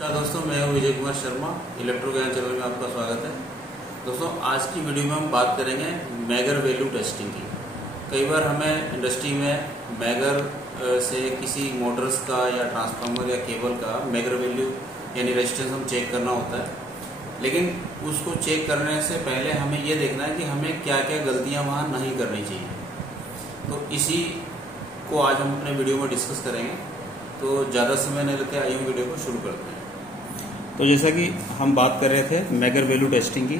दोस्तों, मैं हूं विजय कुमार शर्मा। इलेक्ट्रो ज्ञान चैनल में आपका स्वागत है। दोस्तों, आज की वीडियो में हम बात करेंगे मैगर वैल्यू टेस्टिंग की। कई बार हमें इंडस्ट्री में मैगर से किसी मोटर्स का या ट्रांसफार्मर या केबल का मैगर वैल्यू यानी रेजिस्टेंस हम चेक करना होता है, लेकिन उसको चेक करने से पहले हमें ये देखना है कि हमें क्या क्या गलतियाँ वहाँ नहीं करनी चाहिए। तो इसी को आज हम अपने वीडियो में डिस्कस करेंगे। तो ज़्यादा समय नहीं लेते, आइए वीडियो को शुरू करते हैं। तो जैसा कि हम बात कर रहे थे मैगर वैल्यू टेस्टिंग की,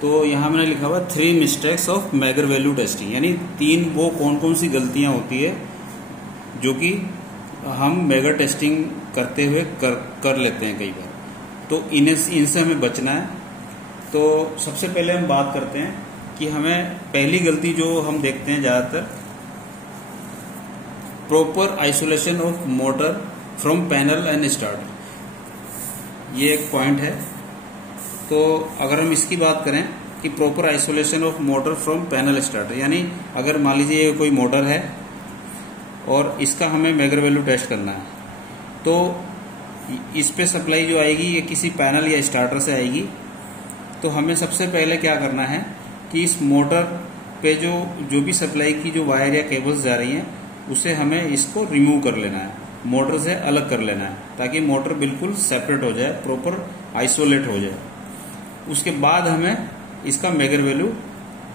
तो यहाँ मैंने लिखा हुआ 3 mistakes of megger value testing, यानी 3 वो कौन कौन सी गलतियाँ होती है जो कि हम मैगर टेस्टिंग करते हुए कर लेते हैं कई बार। तो इनसे हमें बचना है। तो सबसे पहले हम बात करते हैं कि हमें पहली गलती जो हम देखते हैं ज़्यादातर, proper isolation of motor from panel and starter, ये एक पॉइंट है। तो अगर हम इसकी बात करें कि proper isolation of motor from panel starter, यानी अगर मान लीजिए ये कोई मोटर है और इसका हमें मैगर वैल्यू टेस्ट करना है, तो इस पे सप्लाई जो आएगी ये किसी पैनल या स्टार्टर से आएगी। तो हमें सबसे पहले क्या करना है कि इस मोटर पे जो भी सप्लाई की जो वायर या केबल्स जा रही हैं उसे हमें इसको रिमूव कर लेना है, मोटर से अलग कर लेना है, ताकि मोटर बिल्कुल सेपरेट हो जाए, प्रॉपर आइसोलेट हो जाए। उसके बाद हमें इसका मैगर वैल्यू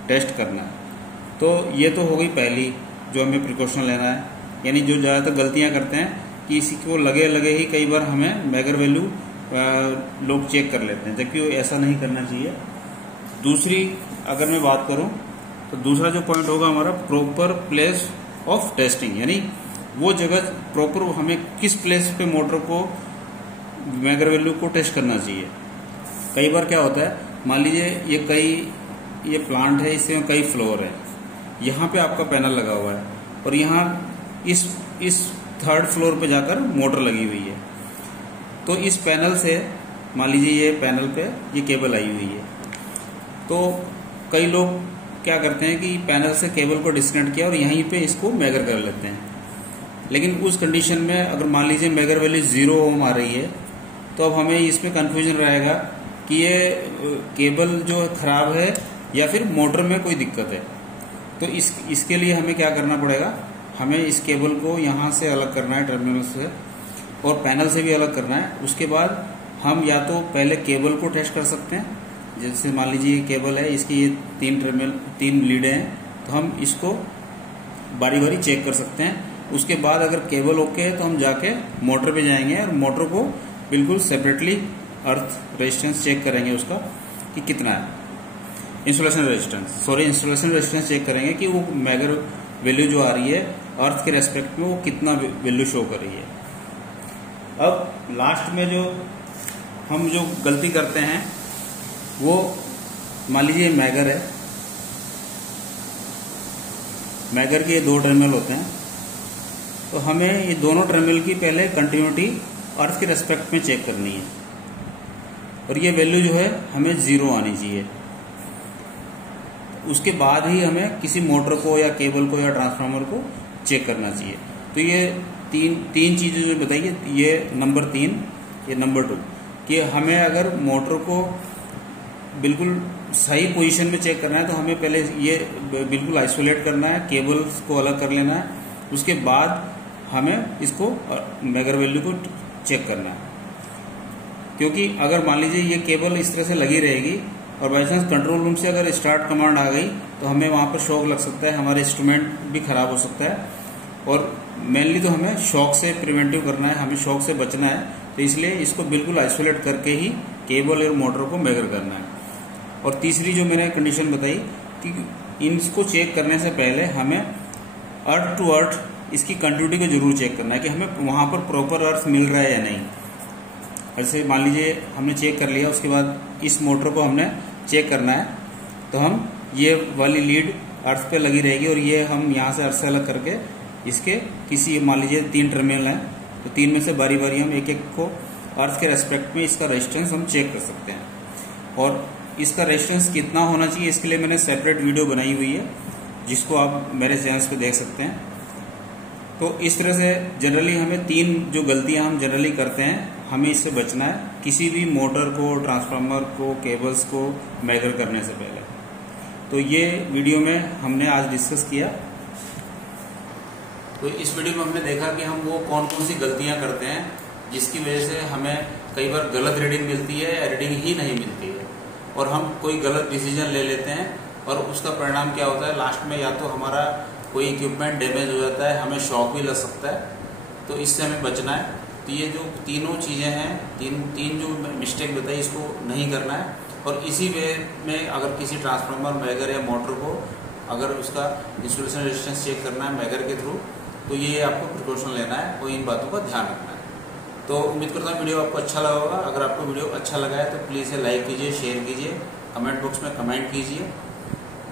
टेस्ट करना है। तो ये तो हो गई पहली जो हमें प्रिकॉशन लेना है, यानी जो ज़्यादातर गलतियां करते हैं कि इसी को लगे ही कई बार हमें मैगर वैल्यू लोग चेक कर लेते हैं, जबकि ऐसा नहीं करना चाहिए। दूसरी अगर मैं बात करूं तो दूसरा जो पॉइंट होगा हमारा प्रॉपर प्लेस ऑफ टेस्टिंग, यानी वो जगह प्रॉपर हमें किस प्लेस पे मोटर को मैगर वैल्यू को टेस्ट करना चाहिए। कई बार क्या होता है, मान लीजिए ये प्लांट है, इसमें कई फ्लोर है, यहाँ पे आपका पैनल लगा हुआ है और यहाँ इस 3rd फ्लोर पे जाकर मोटर लगी हुई है। तो इस पैनल से मान लीजिए ये पैनल पे ये केबल आई हुई है। तो कई लोग क्या करते हैं कि पैनल से केबल को डिस्कनेक्ट किया और यहीं पे इसको मैगर कर लेते हैं। लेकिन उस कंडीशन में अगर मान लीजिए मैगर वैल्यू 0 ओम आ रही है, तो अब हमें इसमें कंफ्यूजन रहेगा कि ये केबल जो खराब है या फिर मोटर में कोई दिक्कत है। तो इसके लिए हमें क्या करना पड़ेगा, हमें इस केबल को यहाँ से अलग करना है, टर्मिनल से, और पैनल से भी अलग करना है। उसके बाद हम या तो पहले केबल को टेस्ट कर सकते हैं, जैसे मान लीजिए ये केबल है, इसकी ये 3 लीडें हैं, तो हम इसको बारी बारी चेक कर सकते हैं। उसके बाद अगर केबल ओके है तो हम जाके मोटर पे जाएंगे और मोटर को बिल्कुल सेपरेटली अर्थ रेजिस्टेंस चेक करेंगे उसका कि कितना है, इंसुलेशन रेजिस्टेंस चेक करेंगे कि वो मैगर वैल्यू जो आ रही है अर्थ के रेस्पेक्ट में वो कितना वैल्यू शो कर रही है। अब लास्ट में हम जो गलती करते हैं वो, मान लीजिए मैगर है, मैगर के 2 टर्मिनल होते हैं, तो हमें ये दोनों टर्मिनल की पहले कंटिन्यूटी अर्थ के रेस्पेक्ट में चेक करनी है और ये वैल्यू जो है हमें 0 आनी चाहिए। उसके बाद ही हमें किसी मोटर को या केबल को या ट्रांसफार्मर को चेक करना चाहिए। तो ये तीन चीजें जो बताइए, ये नंबर 3, ये नंबर 2, कि हमें अगर मोटर को बिल्कुल सही पोजीशन में चेक करना है तो हमें पहले ये बिल्कुल आइसोलेट करना है, केबल्स को अलग कर लेना है। उसके बाद हमें इसको मैगर वैल्यू को चेक करना है, क्योंकि अगर मान लीजिए ये केबल इस तरह से लगी रहेगी और बाई चांस कंट्रोल रूम से अगर स्टार्ट कमांड आ गई तो हमें वहां पर शॉक लग सकता है, हमारा इंस्ट्रूमेंट भी खराब हो सकता है। और मेनली तो हमें शॉक से प्रिवेंटिव करना है, हमें शॉक से बचना है। तो इसलिए इसको बिल्कुल आइसोलेट करके ही केबल और मोटर को मैगर करना है। और तीसरी जो मैंने कंडीशन बताई कि इनको चेक करने से पहले हमें अर्थ टू अर्थ इसकी कंटिन्यूटी को जरूर चेक करना है कि हमें वहां पर प्रॉपर अर्थ मिल रहा है या नहीं। ऐसे मान लीजिए हमने चेक कर लिया, उसके बाद इस मोटर को हमने चेक करना है, तो हम ये वाली लीड अर्थ पे लगी रहेगी और ये हम यहाँ से अर्थ से अलग करके इसके किसी, मान लीजिए 3 टर्मिनल हैं, तो 3 में से बारी बारी हम एक को अर्थ के रेस्पेक्ट में इसका रेजिस्टेंस हम चेक कर सकते हैं। और इसका रेजिस्टेंस कितना होना चाहिए, इसके लिए मैंने सेपरेट वीडियो बनाई हुई है, जिसको आप मेरे चैनल पे देख सकते हैं। तो इस तरह से जनरली हमें 3 जो गलतियां हम जनरली करते हैं, हमें इससे बचना है, किसी भी मोटर को, ट्रांसफार्मर को, केबल्स को मैगर करने से पहले। तो ये वीडियो में हमने आज डिस्कस किया। तो इस वीडियो में हमने देखा कि हम वो कौन कौन सी गलतियां करते हैं जिसकी वजह से हमें कई बार गलत रीडिंग मिलती है या रीडिंग ही नहीं मिलती है, और हम कोई गलत डिसीजन ले लेते हैं और उसका परिणाम क्या होता है, लास्ट में या तो हमारा कोई इक्विपमेंट डैमेज हो जाता है, हमें शॉक भी लग सकता है। तो इससे हमें बचना है। तो ये जो तीनों चीज़ें हैं, तीन जो मिस्टेक बताई, इसको नहीं करना है। और इसी वे में अगर किसी ट्रांसफार्मर, मैगर या मोटर को अगर उसका इंसुलेशन रेजिस्टेंस चेक करना है मैगर के थ्रू, तो ये आपको प्रिकॉशन लेना है और इन बातों का ध्यान रखना है। तो उम्मीद करता हूँ वीडियो आपको अच्छा लगा होगा। अगर आपको वीडियो अच्छा लगा है तो प्लीज़ इसे लाइक कीजिए, शेयर कीजिए, कमेंट बॉक्स में कमेंट कीजिए,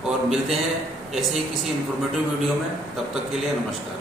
और मिलते हैं ऐसे ही किसी इन्फॉर्मेटिव वीडियो में। तब तक के लिए नमस्कार।